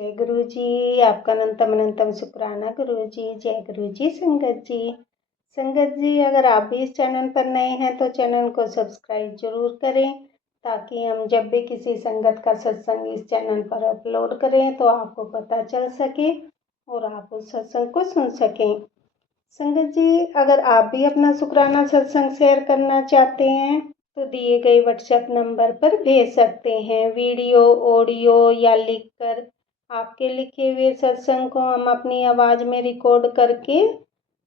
जय गुरु जी। आपका अनंतम अनंतम शुक्राना गुरु जी। जय गुरु जी। संगत जी, अगर आप भी इस चैनल पर नए हैं तो चैनल को सब्सक्राइब जरूर करें, ताकि हम जब भी किसी संगत का सत्संग इस चैनल पर अपलोड करें तो आपको पता चल सके और आप उस सत्संग को सुन सकें। संगत जी, अगर आप भी अपना शुक्राना सत्संग शेयर करना चाहते हैं तो दिए गए व्हाट्सएप नंबर पर भेज सकते हैं। वीडियो, ऑडियो या लिखकर आपके लिखे हुए सत्संग को हम अपनी आवाज़ में रिकॉर्ड करके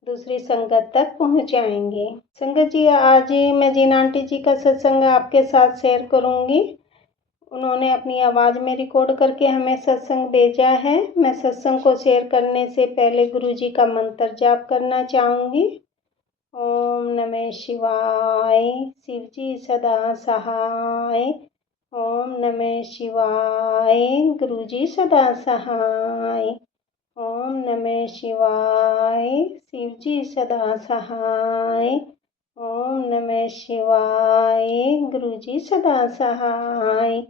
दूसरी संगत तक पहुंचाएंगे। संगत जी, आज मैं जीना आंटी जी का सत्संग आपके साथ शेयर करूंगी। उन्होंने अपनी आवाज़ में रिकॉर्ड करके हमें सत्संग भेजा है। मैं सत्संग को शेयर करने से पहले गुरु जी का मंत्र जाप करना चाहूँगी। ओम नमः शिवाय, शिव जी सदा सहाय। ओम नमः शिवाय, गुरु जी सदा सहाय। ओम नमः शिवाय, शिव जी सदा सहाय। ओम नमः शिवाय, गुरु जी सदा सहाय।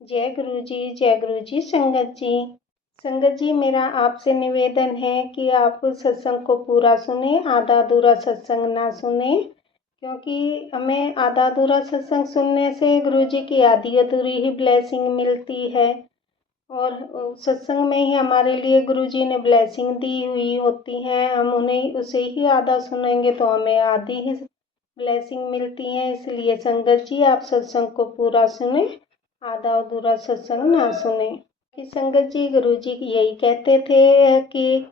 जय गुरु जी। जय गुरु जी। संगत जी, मेरा आपसे निवेदन है कि आप सत्संग को पूरा सुने, आधा अधूरा सत्संग ना सुने, क्योंकि हमें आधा अधूरा सत्संग सुनने से गुरु जी की आधी अधूरी ही ब्लेसिंग मिलती है, और सत्संग में ही हमारे लिए गुरु जी ने ब्लेसिंग दी हुई होती है। हम उन्हें उसे ही आधा सुनेंगे तो हमें आधी ही ब्लेसिंग मिलती है। इसलिए संगत जी, आप सत्संग को पूरा सुने, आधा अधूरा सत्संग ना सुने। कि संगत जी, गुरु जी यही कहते थे कि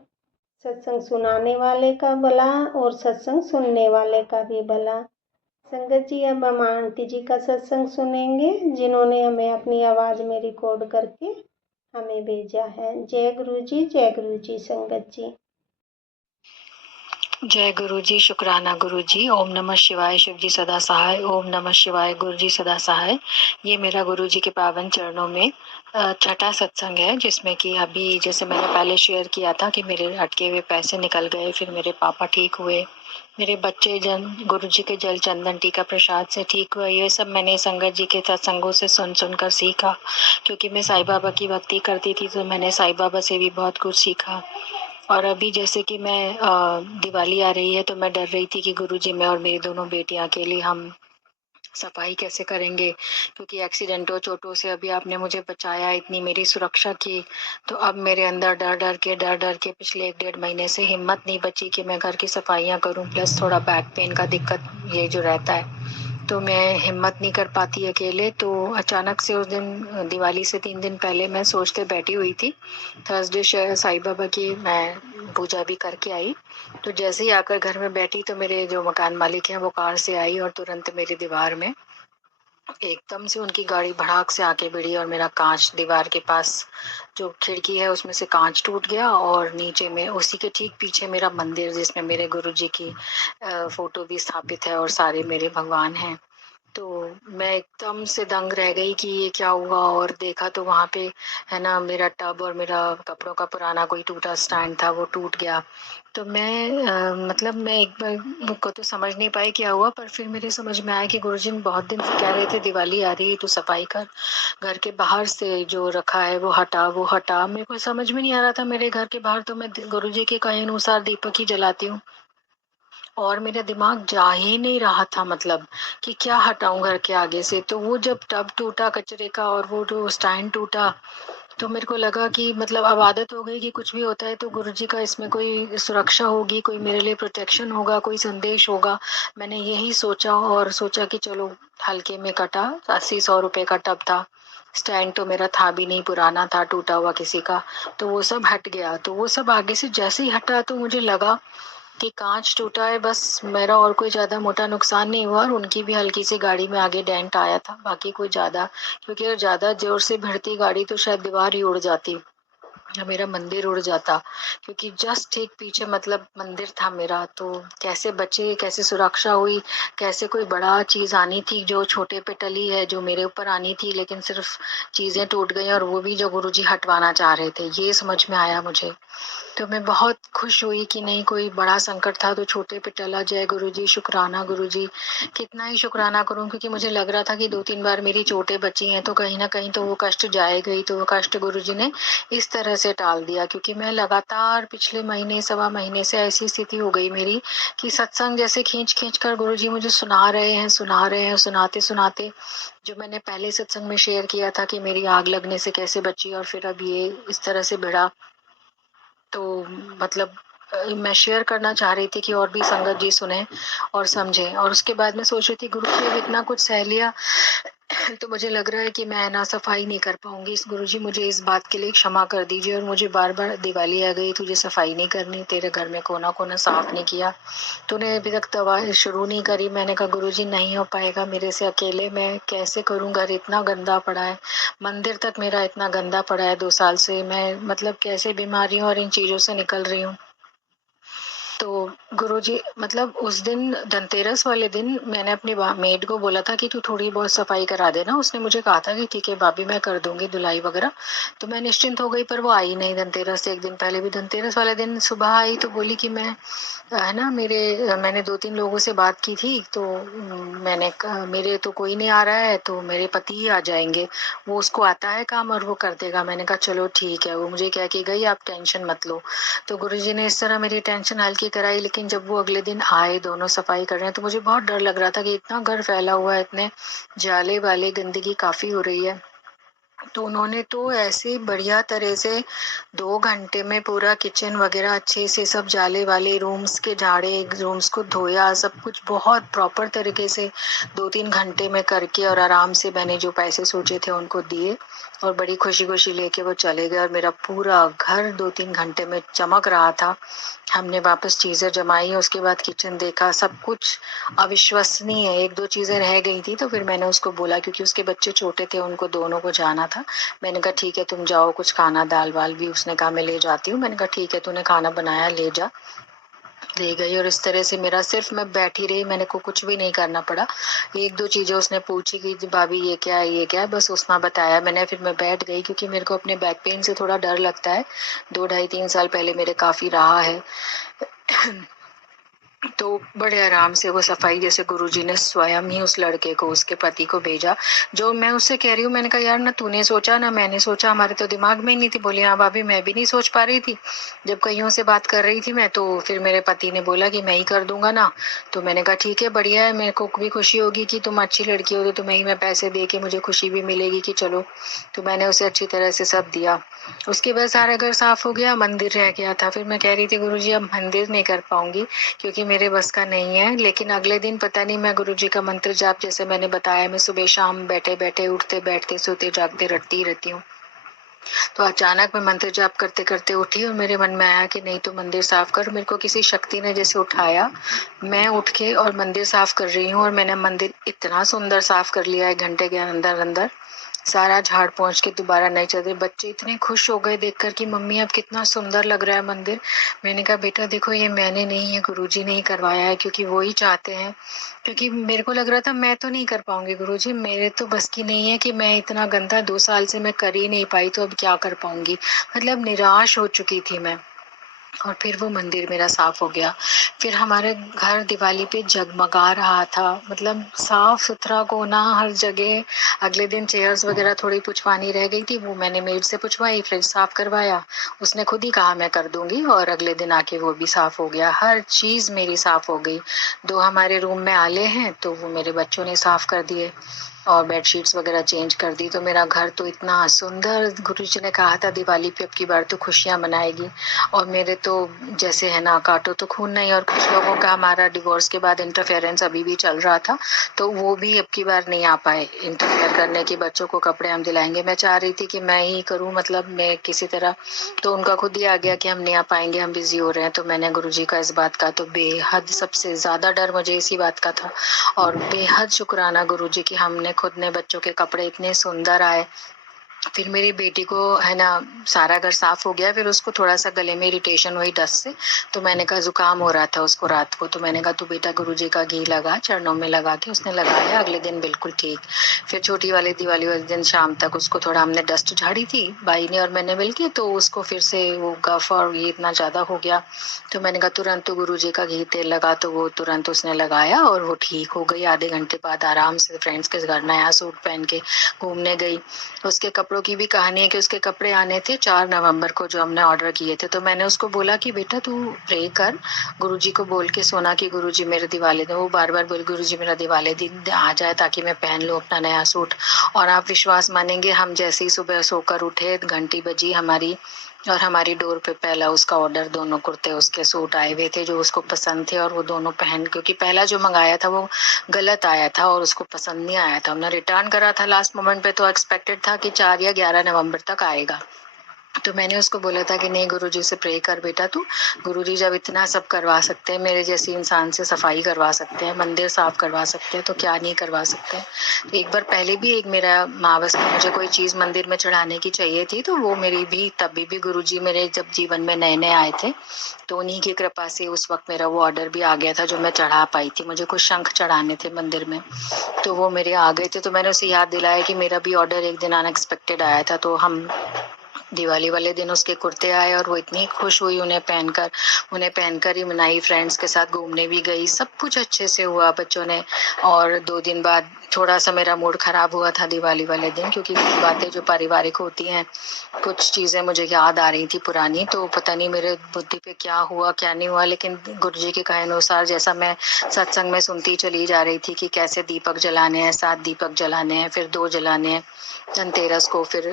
सत्संग सुनाने वाले का भला और सत्संग सुनने वाले का भी भला। संगत जी, अब हम आंटी जी का सत्संग सुनेंगे, जिन्होंने हमें अपनी आवाज़ में रिकॉर्ड करके हमें भेजा है। जय गुरु जी। जय गुरु जी। संगत जी, जय गुरु जी। शुक्राना गुरु जी। ओम नमः शिवाय, शिव जी सदा सहाय। ओम नमः शिवाय, गुरु जी सदा सहाय। ये मेरा गुरु जी के पावन चरणों में छठा सत्संग है, जिसमें कि अभी जैसे मैंने पहले शेयर किया था कि मेरे अटके हुए पैसे निकल गए, फिर मेरे पापा ठीक हुए, मेरे बच्चे गुरु जी के जल चंदन टीका प्रसाद से ठीक हुए। ये सब मैंने संगत जी के सत्संगों से सुन सुनकर सीखा, क्योंकि मैं साईं बाबा की भक्ति करती थी तो मैंने साईं बाबा से भी बहुत कुछ सीखा। और अभी जैसे कि मैं दिवाली आ रही है तो मैं डर रही थी कि गुरुजी, मैं और मेरी दोनों बेटियां अकेले हम सफाई कैसे करेंगे, क्योंकि एक्सीडेंटों चोटों से अभी आपने मुझे बचाया, इतनी मेरी सुरक्षा की, तो अब मेरे अंदर डर डर के पिछले 1-1.5 महीने से हिम्मत नहीं बची कि मैं घर की सफाइयाँ करूं। प्लस थोड़ा बैक पेन का दिक्कत ये जो रहता है, तो मैं हिम्मत नहीं कर पाती अकेले। तो अचानक से उस दिन दिवाली से 3 दिन पहले मैं सोचते बैठी हुई थी, थर्सडे साईं बाबा की मैं पूजा भी करके आई। तो जैसे ही आकर घर में बैठी तो मेरे जो मकान मालिक हैं वो कार से आई और तुरंत मेरी दीवार में एकदम से उनकी गाड़ी भड़ाक से आके भिड़ी, और मेरा कांच दीवार के पास जो खिड़की है उसमें से कांच टूट गया, और नीचे में उसी के ठीक पीछे मेरा मंदिर, जिसमें मेरे गुरुजी की फोटो भी स्थापित है और सारे मेरे भगवान हैं। तो मैं एकदम से दंग रह गई कि ये क्या हुआ, और देखा तो वहां पे है ना मेरा टब और मेरा कपड़ों का पुराना कोई टूटा स्टैंड था, वो टूट गया। तो मैं मतलब मैं एक बार को तो समझ नहीं पाई क्या हुआ, पर फिर मेरे समझ में आया कि गुरुजी बहुत दिन से कह रहे थे दिवाली आ रही है तो सफाई कर, घर के बाहर से जो रखा है वो हटा। मेरे को समझ में नहीं आ रहा था, मेरे घर के बाहर तो मैं गुरुजी के कहे अनुसार दीपक ही जलाती हूँ, और मेरा दिमाग जा ही नहीं रहा था मतलब कि क्या हटाऊं घर के आगे से। तो वो जब टब टूटा कचरे का और वो जो स्टैंड टूटा, तो मेरे को लगा कि मतलब अब आदत हो गई कि कुछ भी होता है तो गुरुजी का इसमें कोई सुरक्षा होगी, कोई मेरे लिए प्रोटेक्शन होगा, कोई संदेश होगा। मैंने यही सोचा और सोचा कि चलो हल्के में कटा। 80-100 रुपए का टब था, स्टैंड तो मेरा था भी नहीं, पुराना था, टूटा हुआ किसी का। तो वो सब हट गया। तो वो सब आगे से जैसे ही हटा तो मुझे लगा कि कांच टूटा है, बस मेरा और कोई ज्यादा मोटा नुकसान नहीं हुआ, और उनकी भी हल्की सी गाड़ी में आगे डेंट आया था, बाकी कोई ज्यादा, क्योंकि अगर ज्यादा जोर से भिड़ती गाड़ी तो शायद दीवार ही उड़ जाती या मेरा मंदिर उड़ जाता, क्योंकि जस्ट ठीक पीछे मतलब मंदिर था मेरा। तो कैसे बचे, कैसे सुरक्षा हुई, कैसे कोई बड़ा चीज आनी थी जो छोटे पे टली है, जो मेरे ऊपर आनी थी, लेकिन सिर्फ चीजें टूट गई और वो भी जो गुरुजी हटवाना चाह रहे थे, ये समझ में आया मुझे। तो मैं बहुत खुश हुई कि नहीं, कोई बड़ा संकट था तो छोटे पे टला। जय गुरुजी, शुक्राना गुरुजी, कितना ही शुक्राना करूं, क्योंकि मुझे लग रहा था कि 2-3 बार मेरी चोटें बची हैं तो कहीं ना कहीं तो वो कष्ट जाएगा ही। तो वो कष्ट गुरुजी ने इस तरह से टाल दिया, क्योंकि मैं लगातार पिछले महीने सवा महीने से ऐसी स्थिति हो गई मेरी कि सत्संग जैसे खींच खींच कर गुरुजी मुझे सुना रहे हैं, सुनाते सुनाते। जो मैंने पहले सत्संग में शेयर किया था कि मेरी आग लगने से कैसे बची, और फिर अब ये इस तरह से भिड़ा, तो मतलब मैं शेयर करना चाह रही थी कि और भी संगत जी सुने और समझें। और उसके बाद मैं सोच रही थी गुरु जी अब इतना कुछ सह लिया तो मुझे लग रहा है कि मैं ना सफाई नहीं कर पाऊंगी। इस गुरु जी मुझे इस बात के लिए क्षमा कर दीजिए। और मुझे बार बार दिवाली आ गई, तुझे सफाई नहीं करनी, तेरे घर में कोना कोना साफ नहीं किया, तूने अभी तक दवा शुरू नहीं करी। मैंने कहा गुरु जी नहीं हो पाएगा मेरे से अकेले, मैं कैसे करूँ, घर इतना गंदा पड़ा है, मंदिर तक मेरा इतना गंदा पड़ा है 2 साल से, मैं मतलब कैसे बीमारियों और इन चीजों से निकल रही हूँ। तो गुरुजी मतलब उस दिन धनतेरस वाले दिन मैंने अपनी मेड को बोला था कि तू थोड़ी बहुत सफाई करा देना। उसने मुझे कहा था कि ठीक है भाभी मैं कर दूंगी धुलाई वगैरह। तो मैं निश्चिंत हो गई, पर वो आई नहीं। धनतेरस से एक दिन पहले भी, धनतेरस वाले दिन सुबह आई तो बोली कि मैं है ना मैंने 2-3 लोगों से बात की थी, तो मैंने मेरे तो कोई नहीं आ रहा है तो मेरे पति ही आ जाएंगे, वो उसको आता है काम और वो कर देगा। मैंने कहा चलो ठीक है। वो मुझे कह के गई आप टेंशन मत लो। तो गुरुजी ने इस तरह मेरी टेंशन हल्की कराई। लेकिन जब वो अगले दिन आए, दोनों सफाई कर रहे हैं, तो मुझे बहुत डर लग रहा था कि इतना घर फैला हुआ है, इतने जाले वाले, गंदगी काफी हो रही है। तो उन्होंने तो ऐसे बढ़िया तरह से 2 घंटे में पूरा किचन वगैरह अच्छे से सब जाले वाले रूम्स के झाड़े, रूम्स को धोया, सब कुछ बहुत प्रॉपर तरीके से 2-3 घंटे में करके, और आराम से मैंने जो पैसे सोचे थे उनको दिए और बड़ी खुशी खुशी लेके वो चले गए। और मेरा पूरा घर 2-3 घंटे में चमक रहा था। हमने वापस चीजें जमाई, उसके बाद किचन देखा, सब कुछ अविश्वसनीय है। 1-2 चीजें रह गई थी तो फिर मैंने उसको बोला, क्योंकि उसके बच्चे छोटे थे, उनको दोनों को जाना था। मैंने कहा ठीक है तुम जाओ, कुछ खाना दाल वाल भी, उसने कहा मैं ले जाती हूँ। मैंने कहा ठीक है तूने खाना बनाया ले जा। ले गई। और इस तरह से मेरा सिर्फ मैं बैठी रही, मैंने को कुछ भी नहीं करना पड़ा। 1-2 चीजें उसने पूछी कि भाभी ये क्या है ये क्या है, बस उसने बताया मैंने, फिर मैं बैठ गई, क्योंकि मेरे को अपने बैक पेन से थोड़ा डर लगता है। 2-2.5-3 साल पहले मेरे काफी रहा है। तो बड़े आराम से वो सफाई, जैसे गुरुजी ने स्वयं ही उस लड़के को, उसके पति को भेजा। जो मैं उससे कह रही हूँ, मैंने कहा यार ना तूने सोचा ना मैंने सोचा, हमारे तो दिमाग में ही नहीं थी। बोली हाँ भाभी मैं भी नहीं सोच पा रही थी। जब कईयों से बात कर रही थी मैं, तो फिर मेरे पति ने बोला कि मैं ही कर दूंगा ना। तो मैंने कहा ठीक है बढ़िया है, मेरे को भी खुशी होगी कि तुम अच्छी लड़की हो, तो तुम्हें ही मैं पैसे दे के मुझे खुशी भी मिलेगी कि चलो। तो मैंने उसे अच्छी तरह से सब दिया। उसके बाद सारा घर साफ हो गया, मंदिर रह गया था। फिर मैं कह रही थी गुरुजी अब मंदिर नहीं कर पाऊंगी क्योंकि मेरे बस का नहीं है। लेकिन अगले दिन पता नहीं मैं गुरुजी का मंत्र जाप, जैसे मैंने बताया, मैं सुबह शाम बैठे बैठे, उठते बैठते, सोते जागते रटती ही रहती हूँ। तो अचानक मैं मंत्र जाप करते करते उठी और मेरे मन में आया कि नहीं तो मंदिर साफ कर। मेरे को किसी शक्ति ने जैसे उठाया, मैं उठ के और मंदिर साफ कर रही हूँ। और मैंने मंदिर इतना सुंदर साफ कर लिया है, 1 घंटे के अंदर अंदर सारा झाड़ पहुंच के दोबारा नहीं चल रही। बच्चे इतने खुश हो गए देखकर कि मम्मी अब कितना सुंदर लग रहा है मंदिर। मैंने कहा बेटा देखो ये मैंने नहीं है, गुरुजी ने ही करवाया है, क्योंकि वो ही चाहते हैं। क्योंकि मेरे को लग रहा था मैं तो नहीं कर पाऊंगी गुरुजी, मेरे तो बस की नहीं है कि मैं इतना गंदा 2 साल से मैं कर ही नहीं पाई, तो अब क्या कर पाऊंगी। मतलब निराश हो चुकी थी मैं। और फिर वो मंदिर मेरा साफ हो गया। फिर हमारे घर दिवाली पे जगमगा रहा था, मतलब साफ सुथरा कोना हर जगह। अगले दिन चेयर्स वगैरह थोड़ी पुछवानी रह गई थी, वो मैंने मेड से पुछवाई, फ्रिज साफ करवाया, उसने खुद ही कहा मैं कर दूंगी। और अगले दिन आके वो भी साफ हो गया, हर चीज मेरी साफ हो गई। 2 हमारे रूम में आले हैं तो वो मेरे बच्चों ने साफ कर दिए और बेडशीट्स वगैरह चेंज कर दी। तो मेरा घर तो इतना सुंदर, गुरुजी ने कहा था दिवाली पे अब की बार तो खुशियां मनाएगी। और मेरे तो जैसे है ना, काटो तो खून नहीं। और कुछ लोगों का हमारा डिवोर्स के बाद इंटरफेरेंस अभी भी चल रहा था, तो वो भी अब की बार नहीं आ पाए इंटरफेयर करने की। बच्चों को कपड़े हम दिलाएंगे, मैं चाह रही थी कि मैं ही करूं, मतलब मैं किसी तरह। तो उनका खुद ही आ गया कि हम नहीं आ पाएंगे, हम बिजी हो रहे हैं। तो मैंने गुरुजी का इस बात का तो बेहद, सबसे ज्यादा डर मुझे इसी बात का था। और बेहद शुक्राना गुरुजी कि हमने खुद ने, बच्चों के कपड़े इतने सुंदर आए। फिर मेरी बेटी को है ना सारा घर साफ हो गया, फिर उसको थोड़ा सा गले में इरिटेशन हुई डस्ट से, तो मैंने कहा जुकाम हो रहा था उसको रात को, तो मैंने कहा तू बेटा गुरुजी का घी लगा चरणों में लगा के, उसने लगाया, अगले दिन बिल्कुल ठीक। फिर छोटी वाली दिवाली वाले दिन शाम तक उसको थोड़ा हमने डस्ट झाड़ी थी भाई ने और मैंने मिलके, तो उसको फिर से वो कफ और ये इतना ज्यादा हो गया, तो मैंने कहा तुरंत तो गुरुजी का घी तेल लगा, तो वो तुरंत उसने लगाया और वो ठीक हो गई। आधे घंटे बाद आराम से फ्रेंड्स के घर नया सूट पहन के घूमने गई। उसके कपड़ों की भी कहानी है कि उसके कपड़े आने थे 4 नवंबर को जो हमने ऑर्डर किए थे, तो मैंने उसको बोला कि बेटा तू प्रे कर, गुरुजी को बोल के सोना कि गुरुजी मेरे दिवाली दिन, वो बार बार बोल गुरुजी मेरा दिवाली दिन आ जाए ताकि मैं पहन लूं अपना नया सूट। और आप विश्वास मानेंगे, हम जैसे ही सुबह सोकर उठे, घंटी बजी हमारी और हमारी डोर पे पहला उसका ऑर्डर, दोनों कुर्ते उसके सूट आए हुए थे जो उसको पसंद थे, और वो दोनों पहन, क्योंकि पहला जो मंगाया था वो गलत आया था और उसको पसंद नहीं आया था, हमने रिटर्न करा था लास्ट मोमेंट पे, तो एक्सपेक्टेड था कि 4 या 11 नवंबर तक आएगा। तो मैंने उसको बोला था कि नहीं गुरुजी से प्रे कर बेटा तू, गुरुजी जब इतना सब करवा सकते हैं, मेरे जैसी इंसान से सफाई करवा सकते हैं, मंदिर साफ करवा सकते हैं, तो क्या नहीं करवा सकते हैं। तो एक बार पहले भी एक मेरा मावस में मुझे कोई चीज मंदिर में चढ़ाने की चाहिए थी, तो वो मेरी भी तभी भी गुरुजी मेरे जब जीवन में नए नए आए थे, तो उन्हीं की कृपा से उस वक्त मेरा वो ऑर्डर भी आ गया था जो मैं चढ़ा पाई थी। मुझे कुछ शंख चढ़ाने थे मंदिर में, तो वो मेरे आ गए थे, तो मैंने उसे याद दिलाया कि मेरा भी ऑर्डर एक दिन अनएक्सपेक्टेड आया था। तो हम दिवाली वाले दिन उसके कुर्ते आए और वो इतनी खुश हुई उन्हें पहनकर ही मनाई, फ्रेंड्स के साथ घूमने भी गई, सब कुछ अच्छे से हुआ बच्चों ने। और 2 दिन बाद थोड़ा सा मेरा मूड खराब हुआ था दिवाली वाले दिन, क्योंकि कुछ बातें जो पारिवारिक होती हैं, कुछ चीजें मुझे याद आ रही थी पुरानी, तो पता नहीं मेरे बुद्धि पे क्या हुआ क्या नहीं हुआ, लेकिन गुरुजी के कहे अनुसार जैसा मैं सत्संग में सुनती चली जा रही थी कि कैसे दीपक जलाने हैं, 7 दीपक जलाने हैं, फिर 2 जलाने हैं धनतेरस को, फिर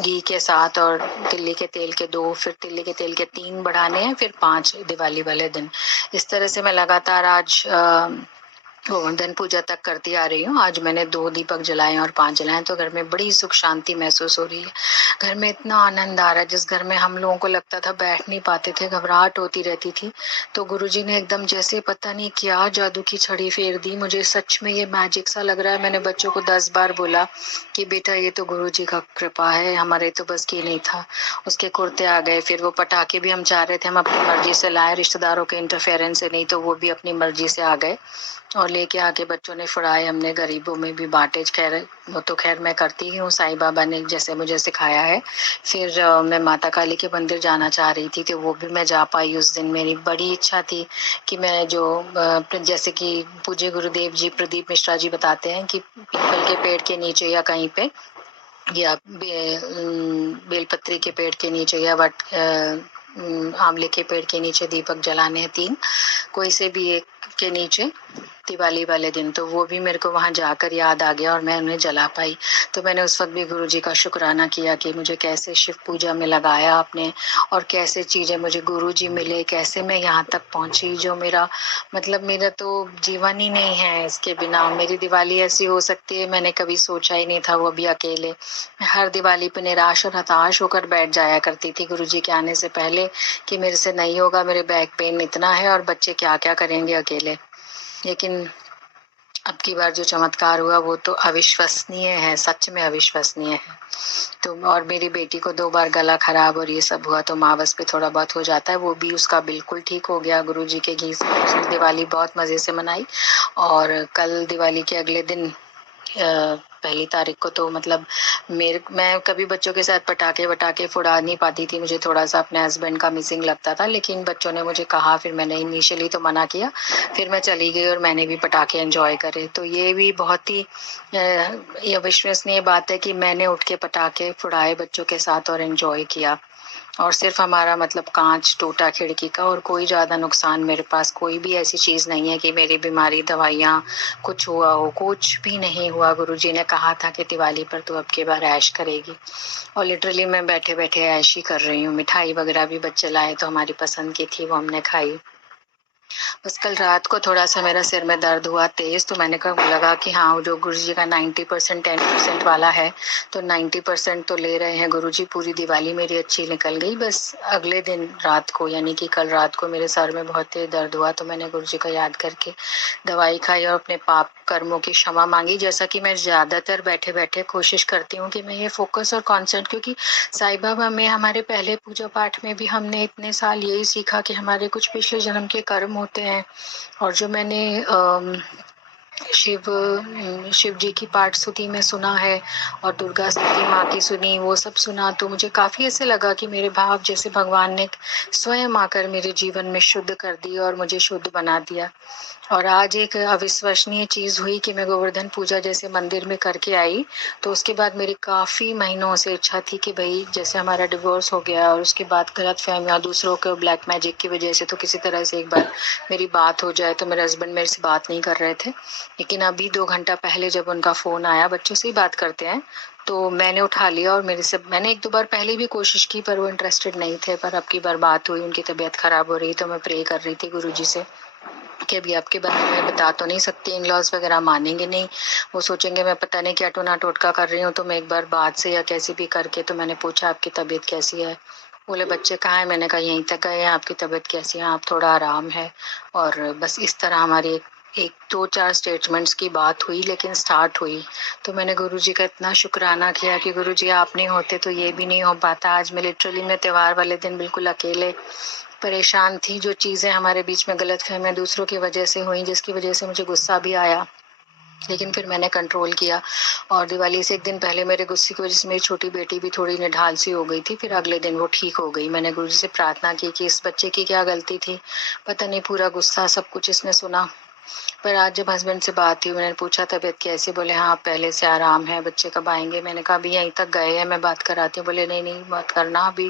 घी के 7 और तिल्ली के तेल के 2, फिर तिल्ली के तेल के 3 बढ़ाने हैं, फिर 5 दिवाली वाले दिन। इस तरह से मैं लगातार आज गोवर्धन पूजा तक करती आ रही हूँ। आज मैंने 2 दीपक जलाए और 5 जलाए, तो घर में बड़ी सुख शांति महसूस हो रही है। घर में इतना आनंद आ रहा है, जिस घर में हम लोगों को लगता था बैठ नहीं पाते थे, घबराहट होती रहती थी, तो गुरुजी ने एकदम जैसे पता नहीं क्या जादू की छड़ी फेर दी। मुझे सच में ये मैजिक सा लग रहा है। मैंने बच्चों को 10 बार बोला कि बेटा ये तो गुरुजी का कृपा है, हमारे तो बस की नहीं था। उसके कुर्ते आ गए, फिर वो पटाखे भी हम चाह रहे थे हम अपनी मर्जी से लाए, रिश्तेदारों के इंटरफेरेंस से नहीं, तो वो भी अपनी मर्जी से आ गए और लेके आके बच्चों ने फुड़ाए, हमने गरीबों में भी बांटे। खैर वो तो खैर मैं करती ही हूँ, साईं बाबा ने जैसे मुझे सिखाया है। फिर मैं माता काली के मंदिर जाना चाह रही थी, तो वो भी मैं जा पाई उस दिन। मेरी बड़ी इच्छा थी कि मैं जो जैसे कि पूज्य गुरुदेव जी प्रदीप मिश्रा जी बताते हैं कि पीपल के पेड़ के नीचे या कहीं पे, या बेलपत्री के पेड़ के नीचे, या आंवले के पेड़ के नीचे दीपक जलाने हैं 3, कोई से भी एक के नीचे दिवाली वाले दिन। तो वो भी मेरे को वहां जाकर याद आ गया और मैं उन्हें जला पाई। तो मैंने उस वक्त भी गुरुजी का शुक्राना किया कि मुझे कैसे शिव पूजा में लगाया आपने, और कैसे चीजें मुझे गुरुजी मिले, कैसे मैं यहाँ तक पहुंची, जो मेरा मतलब मेरा तो जीवन ही नहीं है इसके बिना। मेरी दिवाली ऐसी हो सकती है, मैंने कभी सोचा ही नहीं था, वो भी अकेले। मैं हर दिवाली पे निराश और हताश होकर बैठ जाया करती थी गुरुजी के आने से पहले कि मेरे से नहीं होगा, मेरे बैक पेन इतना है और बच्चे क्या क्या करेंगे अकेले। लेकिन अब की बार जो चमत्कार हुआ वो तो अविश्वसनीय है, सच में अविश्वसनीय है। तो और मेरी बेटी को 2 बार गला खराब और ये सब हुआ, तो मावस पे थोड़ा बहुत हो जाता है, वो भी उसका बिल्कुल ठीक हो गया गुरुजी के घी से। उसने दिवाली बहुत मजे से मनाई। और कल दिवाली के अगले दिन 1 तारीख को तो मतलब मैं कभी बच्चों के साथ पटाखे फुड़ा नहीं पाती थी, मुझे थोड़ा सा अपने हस्बैंड का मिसिंग लगता था, लेकिन बच्चों ने मुझे कहा, फिर मैंने इनिशियली तो मना किया, फिर मैं चली गई और मैंने भी पटाखे एंजॉय करे। तो ये भी बहुत ही ये विश्वसनीय बात है कि मैंने उठ के पटाखे फुड़ाए बच्चों के साथ और एंजॉय किया। और सिर्फ हमारा मतलब कांच टूटा खिड़की का, और कोई ज्यादा नुकसान, मेरे पास कोई भी ऐसी चीज नहीं है कि मेरी बीमारी दवाइयाँ कुछ हुआ हो, कुछ भी नहीं हुआ। गुरुजी ने कहा था कि दिवाली पर तो अब की बार ऐश करेगी, और लिटरली मैं बैठे बैठे ऐश ही कर रही हूँ। मिठाई वगैरह भी बच्चे लाए तो हमारी पसंद की थी, वो हमने खाई। बस कल रात को थोड़ा सा मेरा सिर में दर्द हुआ तेज, तो मैंने कहा लगा कि हाँ जो गुरुजी का 90% 10% वाला है तो 90% तो ले रहे हैं गुरुजी। पूरी दिवाली मेरी अच्छी निकल गई। बस अगले दिन रात को यानी कि कल रात को मेरे सर में बहुत तेज दर्द हुआ, तो मैंने गुरुजी को याद करके दवाई खाई और अपने पाप कर्मों की क्षमा मांगी। जैसा कि मैं ज्यादातर बैठे बैठे कोशिश करती हूँ कि मैं ये फोकस और कॉन्सेंट्रेट, क्योंकि साईं बाबा में हमारे पहले पूजा पाठ में भी हमने इतने साल यही सीखा कि हमारे कुछ पिछले जन्म के कर्म होते हैं। और जो मैंने शिव जी की पाठ स्तुति में सुना है और दुर्गा स्तुति माँ की सुनी, वो सब सुना, तो मुझे काफी ऐसे लगा कि मेरे भाव जैसे भगवान ने स्वयं आकर मेरे जीवन में शुद्ध कर दी और मुझे शुद्ध बना दिया। और आज एक अविश्वसनीय चीज हुई कि मैं गोवर्धन पूजा जैसे मंदिर में करके आई, तो उसके बाद मेरी काफी महीनों से इच्छा थी कि भाई जैसे हमारा डिवोर्स हो गया और उसके बाद गलत फहमियां दूसरों के ब्लैक मैजिक की वजह से, तो किसी तरह से एक बार मेरी बात हो जाए। तो मेरे हस्बैंड मेरे से बात नहीं कर रहे थे, लेकिन अभी 2 घंटा पहले जब उनका फोन आया, बच्चों से ही बात करते हैं, तो मैंने उठा लिया और मैंने 1-2 बार पहले भी कोशिश की पर वो इंटरेस्टेड नहीं थे। पर अब की बार बात हुई, उनकी तबीयत खराब हो रही, तो मैं प्रे कर रही थी गुरुजी से कि अभी आपके बारे में बता तो नहीं सकती, इन लॉज वगैरह मानेंगे नहीं, वो सोचेंगे मैं पता नहीं क्या टोना टोटका कर रही हूँ। तो मैं एक बार बात से या कैसे भी करके, तो मैंने पूछा आपकी तबीयत कैसी है। बोले बच्चे कहाँ है। मैंने कहा यहीं तक गए हैं, आपकी तबीयत कैसी है, आप थोड़ा आराम है। और बस इस तरह हमारी एक 2-4 स्टेटमेंट्स की बात हुई, लेकिन स्टार्ट हुई। तो मैंने गुरुजी का इतना शुक्राना किया कि गुरुजी आप नहीं होते तो ये भी नहीं हो पाता। आज मैं लिटरली मैं त्योहार वाले दिन बिल्कुल अकेले परेशान थी। जो चीजें हमारे बीच में गलत फहमियां दूसरों की वजह से हुई, जिसकी वजह से मुझे गुस्सा भी आया, लेकिन फिर मैंने कंट्रोल किया। और दिवाली से 1 दिन पहले मेरे गुस्से की वजह से मेरी छोटी बेटी भी थोड़ी निढाल सी हो गई थी, फिर अगले दिन वो ठीक हो गई। मैंने गुरुजी से प्रार्थना की कि इस बच्चे की क्या गलती थी, पता नहीं पूरा गुस्सा सब कुछ इसने सुना। पर आज जब हस्बैंड से बात हुई, मैंने पूछा तबीयत कैसी, बोले हाँ पहले से आराम है, बच्चे कब आएंगे। मैंने कहा अभी यहीं तक गए हैं, मैं बात कराती हूँ। बोले नहीं नहीं बात करना अभी,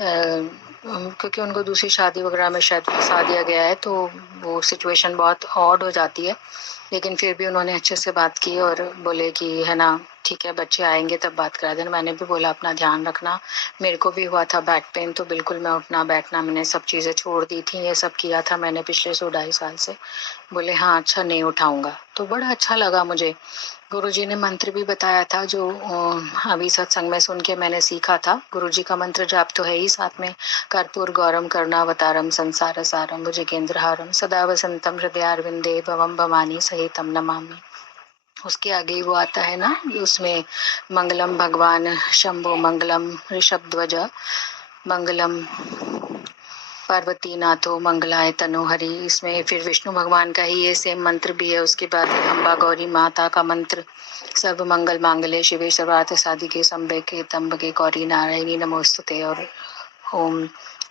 क्योंकि उनको दूसरी शादी वगैरह में शायद फंसा दिया गया है, तो वो सिचुएशन बहुत ऑड हो जाती है। लेकिन फिर भी उन्होंने अच्छे से बात की और बोले कि है ना ठीक है बच्चे आएंगे तब बात करा देना। मैंने भी बोला अपना ध्यान रखना, मेरे को भी हुआ था बैक पेन, तो बिल्कुल मैं उठना बैठना मैंने सब चीज़ें छोड़ दी थी, ये सब किया था मैंने पिछले 2-2.5 साल से। बोले हाँ अच्छा नहीं उठाऊंगा, तो बड़ा अच्छा लगा मुझे। गुरुजी ने मंत्र भी बताया था जो अभी सत्संग में सुन के मैंने सीखा था। गुरुजी का मंत्र जाप तो है ही, साथ में कर्पूर गौरम करुणावतारम संसार सारम भुजगेंद्रहारम सदा वसंतम हृदयारविंदे भवम भवानी सहितम नमामि। उसके आगे वो आता है ना, उसमें मंगलम भगवान शंभो, मंगलम ऋषभ ध्वज, मंगलम पार्वती नाथो, मंगलाय तनोहरि। इसमें फिर विष्णु भगवान का ही ये सेम मंत्र भी है। उसके बाद अम्बा गौरी माता का मंत्र, सर्व मंगल मांगल्ये शिवे सर्वार्थ साधिके शंभके त्र्यंबके गौरी नारायणी नमोस्तुते। और ओम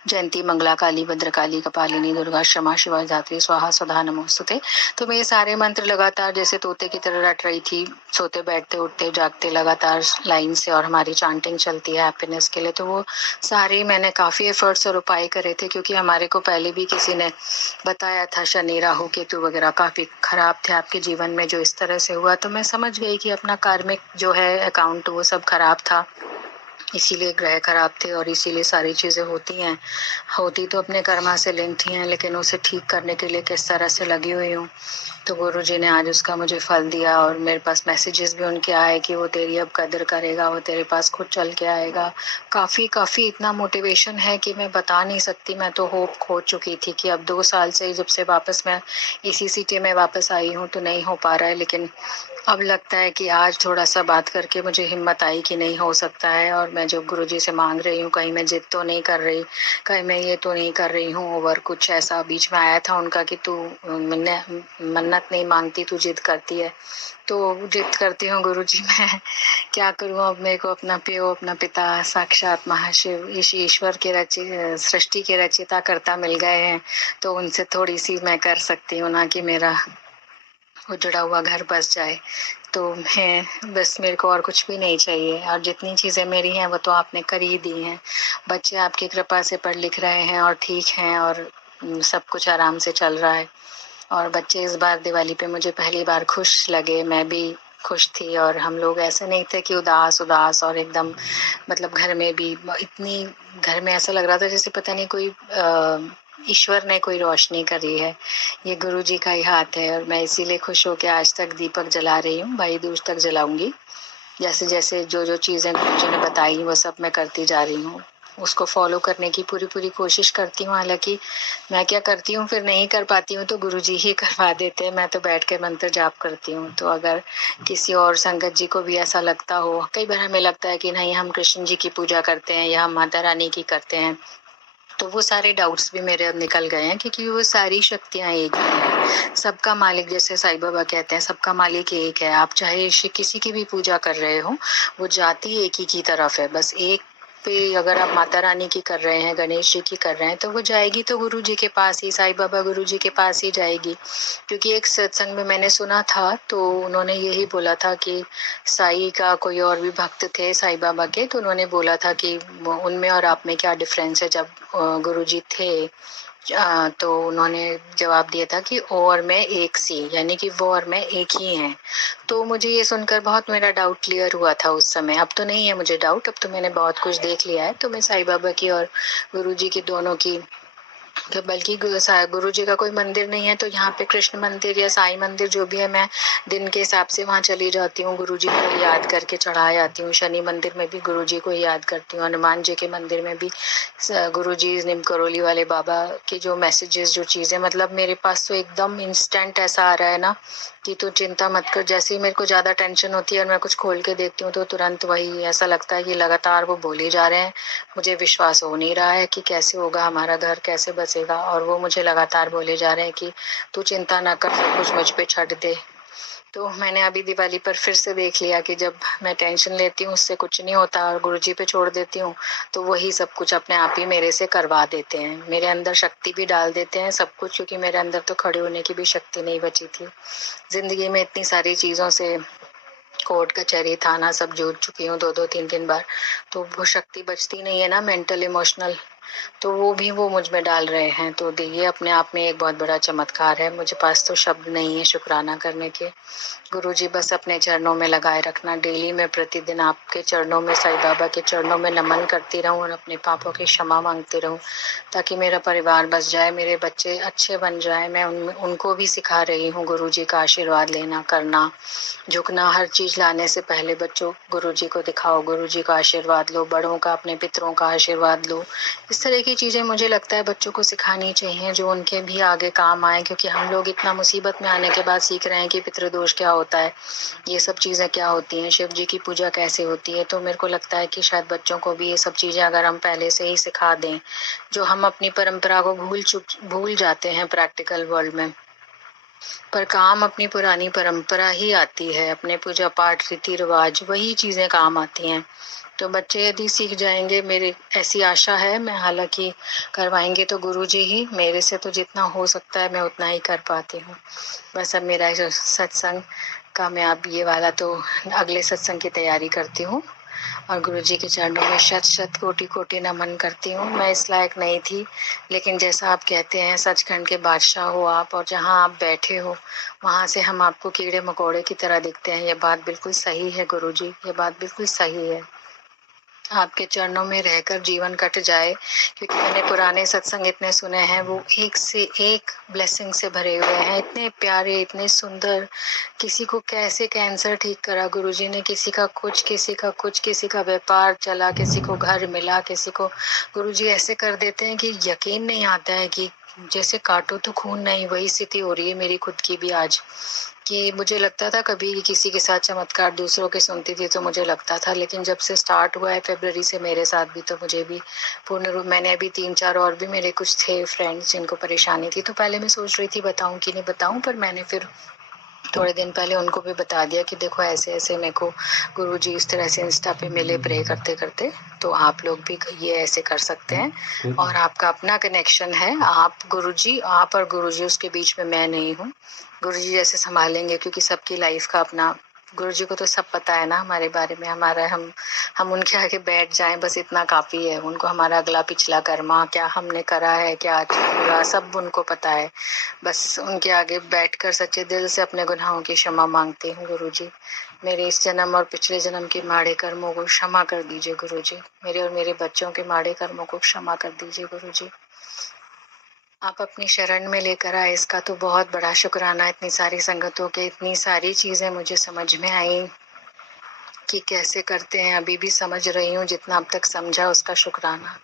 जयंती मंगला काली भद्रकाली कपालिनी दुर्गा क्षमा शिवा धात्री स्वाहा स्वधा नमोस्तुते। तो मैं ये सारे मंत्र लगातार जैसे तोते की तरह रट रही थी, सोते बैठते उठते जागते लगातार लाइन से, और हमारी चांटिंग चलती है हैप्पीनेस के लिए। तो वो सारे मैंने काफी एफर्ट्स और उपाय करे थे, क्योंकि हमारे को पहले भी किसी ने बताया था शनि राहु केतु वगैरह काफी खराब थे आपके जीवन में, जो इस तरह से हुआ। तो मैं समझ गई कि अपना कार्मिक जो है अकाउंट वो सब खराब था, इसीलिए ग्रह खराब थे और इसीलिए सारी चीजें होती तो अपने कर्मा से लिंक थी हैं, लेकिन उसे ठीक करने के लिए किस तरह से लगी हुई हूँ। तो गुरुजी ने आज उसका मुझे फल दिया, और मेरे पास मैसेजेस भी उनके आए कि वो तेरी अब कदर करेगा, वो तेरे पास खुद चल के आएगा। काफी इतना मोटिवेशन है कि मैं बता नहीं सकती। मैं तो होप खो चुकी थी कि अब 2 साल से जब से वापस मैं इसी सिटी में वापस आई हूँ तो नहीं हो पा रहा है, लेकिन अब लगता है कि आज थोड़ा सा बात करके मुझे हिम्मत आई कि नहीं हो सकता है। और मैं जो गुरुजी से मांग रही हूँ, कहीं मैं जिद तो नहीं कर रही, कहीं मैं ये तो नहीं कर रही हूँ ओवर कुछ ऐसा। बीच में आया था उनका कि तू मन्नत नहीं मांगती, तू जिद करती है। तो जिद करती हूँ गुरुजी, मैं क्या करूँ अब। मेरे को अपना पियो, अपना पिता साक्षात महाशिव ईश्वर के रचे सृष्टि के रचयिता कर्ता मिल गए हैं, तो उनसे थोड़ी सी मैं कर सकती हूँ ना, कि मेरा उजड़ा हुआ घर बस जाए। तो मैं बस, मेरे को और कुछ भी नहीं चाहिए, और जितनी चीज़ें मेरी हैं वो तो आपने कर ही दी हैं। बच्चे आपकी कृपा से पढ़ लिख रहे हैं और ठीक हैं, और सब कुछ आराम से चल रहा है। और बच्चे इस बार दिवाली पे मुझे पहली बार खुश लगे, मैं भी खुश थी। और हम लोग ऐसे नहीं थे कि उदास और एकदम, मतलब घर में भी इतनी, घर में ऐसा लग रहा था जैसे पता नहीं कोई ईश्वर ने कोई रोशनी करी है, ये गुरु जी का ही हाथ है। और मैं इसीलिए खुश होकर आज तक दीपक जला रही हूँ, भाई दूज तक जलाऊंगी। जैसे जैसे जो जो चीज़ें गुरु जी ने बताई वो सब मैं करती जा रही हूँ, उसको फॉलो करने की पूरी पूरी कोशिश करती हूँ। हालांकि मैं क्या करती हूँ, फिर नहीं कर पाती हूँ तो गुरु जी ही करवा देते हैं, मैं तो बैठ के मंत्र जाप करती हूँ। तो अगर किसी और संगत जी को भी ऐसा लगता हो, कई बार हमें लगता है कि नहीं हम कृष्ण जी की पूजा करते हैं या हम माता रानी की करते हैं, तो वो सारे डाउट्स भी मेरे अब निकल गए हैं, क्योंकि वो सारी शक्तियां एक ही हैं। सबका मालिक, जैसे साईं बाबा कहते हैं, सबका मालिक एक है। आप चाहे किसी की भी पूजा कर रहे हो, वो जाति एक ही की तरफ है। बस एक पे अगर आप माता रानी की कर रहे हैं, गणेश जी की कर रहे हैं, तो वो जाएगी तो गुरु जी के पास ही, साईं बाबा गुरु जी के पास ही जाएगी। क्योंकि एक सत्संग में मैंने सुना था, तो उन्होंने यही बोला था कि साई का कोई और भी भक्त थे साईं बाबा के, तो उन्होंने बोला था कि उनमें और आप में क्या डिफरेंस है। जब गुरुजी थे तो उन्होंने जवाब दिया था कि ओ और मैं एक सी, यानी कि वो और मैं एक ही हैं। तो मुझे ये सुनकर बहुत मेरा डाउट क्लियर हुआ था उस समय। अब तो नहीं है मुझे डाउट, अब तो मैंने बहुत कुछ देख लिया है। तो मैं साईं बाबा की और गुरुजी की दोनों की, तो बल्कि गुरु जी का कोई मंदिर नहीं है तो यहाँ पे कृष्ण मंदिर या साईं मंदिर जो भी है, मैं दिन के हिसाब से वहाँ चली जाती हूँ, गुरु जी को याद करके चढ़ाए आती हूँ। शनि मंदिर में भी गुरु जी को याद करती हूँ, हनुमान जी के मंदिर में भी गुरु जी, निम करोली वाले बाबा के जो मैसेजेस, जो चीज़ें, मतलब मेरे पास तो एकदम इंस्टेंट ऐसा आ रहा है ना कि तू चिंता मत कर। जैसे ही मेरे को ज़्यादा टेंशन होती है और मैं कुछ खोल के देखती हूँ तो तुरंत वही ऐसा लगता है कि लगातार वो बोले जा रहे हैं। मुझे विश्वास हो नहीं रहा है कि कैसे होगा, हमारा घर कैसे बचेगा, और वो मुझे लगातार बोले जा रहे हैं कि तू चिंता ना कर, सब कुछ मुझ पे छੱਡ दे। तो मैंने अभी दिवाली पर फिर से देख लिया कि जब मैं टेंशन लेती हूँ उससे कुछ नहीं होता और गुरुजी पे छोड़ देती हूँ तो वही सब कुछ अपने आप ही मेरे से करवा देते हैं, मेरे अंदर शक्ति भी डाल देते हैं सब कुछ। क्योंकि मेरे अंदर तो खड़े होने की भी शक्ति नहीं बची थी। जिंदगी में इतनी सारी चीज़ों से, कोर्ट कचहरी थाना सब जूझ चुकी हूँ 2-2 3-3 बार, तो वो शक्ति बचती नहीं है ना, मेंटल इमोशनल, तो वो भी वो मुझ में डाल रहे हैं। तो ये अपने आप में एक बहुत बड़ा चमत्कार है। मुझे पास तो शब्द नहीं है शुक्राना करने के। गुरुजी बस अपने चरणों में लगाए रखना। डेली मैं प्रतिदिन आपके चरणों में, साईं बाबा के चरणों में नमन करती रहूं और अपने पापों की क्षमा मांगती रहूं, ताकि मेरा परिवार बच जाए, मेरे बच्चे अच्छे बन जाए। मैं उनको भी सिखा रही हूँ गुरुजी का आशीर्वाद लेना, करना, झुकना। हर चीज लाने से पहले बच्चों गुरुजी को दिखाओ, गुरुजी का आशीर्वाद लो, बड़ों का, अपने पितरों का आशीर्वाद लो। इस तरह की चीजें मुझे लगता है बच्चों को सिखानी चाहिए, जो उनके भी आगे काम आए। क्योंकि हम लोग इतना मुसीबत में आने के बाद सीख रहे हैं कि पितृदोष क्या होता है, ये सब चीजें क्या होती हैं, शिव जी की पूजा कैसे होती है। तो मेरे को लगता है कि शायद बच्चों को भी ये सब चीजें अगर हम पहले से ही सिखा दें, जो हम अपनी परंपरा को भूल जाते हैं प्रैक्टिकल वर्ल्ड में, पर काम अपनी पुरानी परंपरा ही आती है, अपने पूजा पाठ रीति रिवाज वही चीजें काम आती हैं। तो बच्चे यदि सीख जाएंगे, मेरी ऐसी आशा है। मैं हालांकि करवाएंगे तो गुरुजी ही, मेरे से तो जितना हो सकता है मैं उतना ही कर पाती हूँ। बस अब मेरा जो सत्संग का, मैं अब ये वाला तो अगले सत्संग की तैयारी करती हूँ और गुरुजी के चरणों में शत शत कोटि कोटि नमन करती हूँ। मैं इस लायक नहीं थी, लेकिन जैसा आप कहते हैं सचखंड के बादशाह हो आप, और जहाँ आप बैठे हो वहाँ से हम आपको कीड़े मकोड़े की तरह दिखते हैं। ये बात बिल्कुल सही है गुरुजी, ये बात बिल्कुल सही है। आपके चरणों में रहकर जीवन कट जाए, क्योंकि मैंने पुराने सत्संग इतने सुने हैं, वो एक से एक ब्लेसिंग से भरे हुए हैं, इतने प्यारे, इतने सुंदर। किसी को कैसे कैंसर ठीक करा गुरुजी ने, किसी का कुछ, किसी का कुछ, किसी का व्यापार चला, किसी को घर मिला, किसी को गुरुजी ऐसे कर देते हैं कि यकीन नहीं आता है कि जैसे काटो तो खून नहीं। वही स्थिति हो रही है मेरी खुद की भी आज, कि मुझे लगता था कभी किसी के साथ चमत्कार दूसरों के सुनती थी तो मुझे लगता था, लेकिन जब से स्टार्ट हुआ है फरवरी से मेरे साथ भी, तो मुझे भी पूर्ण रूप, मैंने अभी 3-4 और भी मेरे कुछ थे फ्रेंड्स जिनको परेशानी थी, तो पहले मैं सोच रही थी बताऊं कि नहीं बताऊं, पर मैंने फिर थोड़े दिन पहले उनको भी बता दिया कि देखो ऐसे ऐसे मेरे को गुरुजी इस तरह से इंस्टा पे मिले प्रे करते करते, तो आप लोग भी ये ऐसे कर सकते हैं। और आपका अपना कनेक्शन है, आप गुरुजी, आप और गुरुजी, उसके बीच में मैं नहीं हूँ। गुरुजी जैसे संभालेंगे, क्योंकि सबकी लाइफ का अपना, गुरुजी को तो सब पता है ना हमारे बारे में, हमारा, हम उनके आगे बैठ जाएं बस इतना काफी है। उनको हमारा अगला पिछला कर्मा, क्या हमने करा है, क्या अच्छा बुरा, सब उनको पता है। बस उनके आगे बैठकर सच्चे दिल से अपने गुनाहों की क्षमा मांगती हूँ गुरुजी। मेरे इस जन्म और पिछले जन्म के माड़े कर्मों को क्षमा कर दीजिए गुरुजी, मेरे और मेरे बच्चों के माड़े कर्मों को क्षमा कर दीजिए गुरुजी। आप अपनी शरण में लेकर आए, इसका तो बहुत बड़ा शुक्राना। इतनी सारी संगतों के इतनी सारी चीज़ें मुझे समझ में आई कि कैसे करते हैं, अभी भी समझ रही हूँ। जितना अब तक समझा उसका शुक्राना।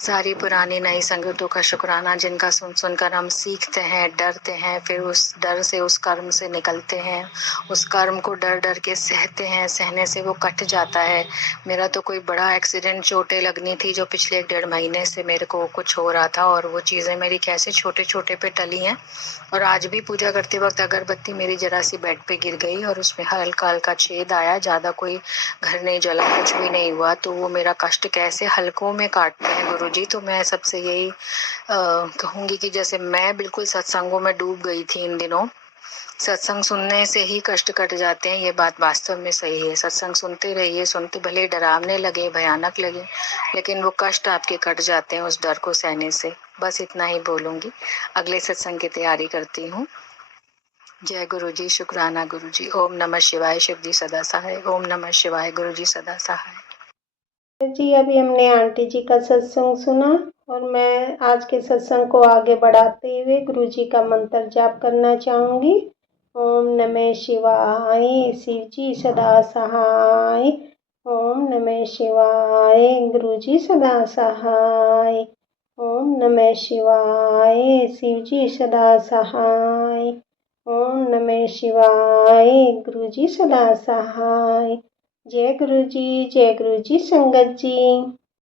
सारी पुरानी नई संगतों का शुक्राना, जिनका सुन सुनकर हम सीखते हैं, डरते हैं, फिर उस डर से, उस कर्म से निकलते हैं, उस कर्म को डर डर के सहते हैं, सहने से वो कट जाता है। मेरा तो कोई बड़ा एक्सीडेंट, चोटें लगनी थी जो पिछले 1.5 महीने से मेरे को कुछ हो रहा था, और वो चीज़ें मेरी कैसे छोटे छोटे पे टली हैं। और आज भी पूजा करते वक्त अगरबत्ती मेरी जरा सी बेड पे गिर गई और उसमें हल्का हल्का छेद आया, ज़्यादा कोई घर नहीं जला, कुछ भी नहीं हुआ। तो वो मेरा कष्ट कैसे हल्कों में काटते हैं गुरुजी। तो मैं सबसे यही कहूँगी कि जैसे मैं बिल्कुल सत्संगों में डूब गई थी इन दिनों, सत्संग सुनने से ही कष्ट कट जाते हैं, ये बात वास्तव में सही है। सत्संग सुनते रहिए, सुनते भले डरावने लगे, भयानक लगे, लेकिन वो कष्ट आपके कट जाते हैं उस डर को सहने से। बस इतना ही बोलूंगी। अगले सत्संग की तैयारी करती हूँ। जय गुरु जी, शुक्राना गुरु जी। ओम नमः शिवाय, शिव जी सदा सहाय। ओम नमः शिवाय, गुरु जी सदा सहाय। जी अभी हमने आंटी जी का सत्संग सुना और मैं आज के सत्संग को आगे बढ़ाते हुए गुरु जी का मंत्र जाप करना चाहूँगी। ओम नमः शिवाय, शिव जी सदा सहाय। ओम नमः शिवाय, गुरु जी सदा सहाय। ओम नमः शिवाय, शिव जी सदा सहाय। ओम नमः शिवाय, गुरु जी सदा सहाय। जय गुरु जी, जय गुरु जी संगत जी।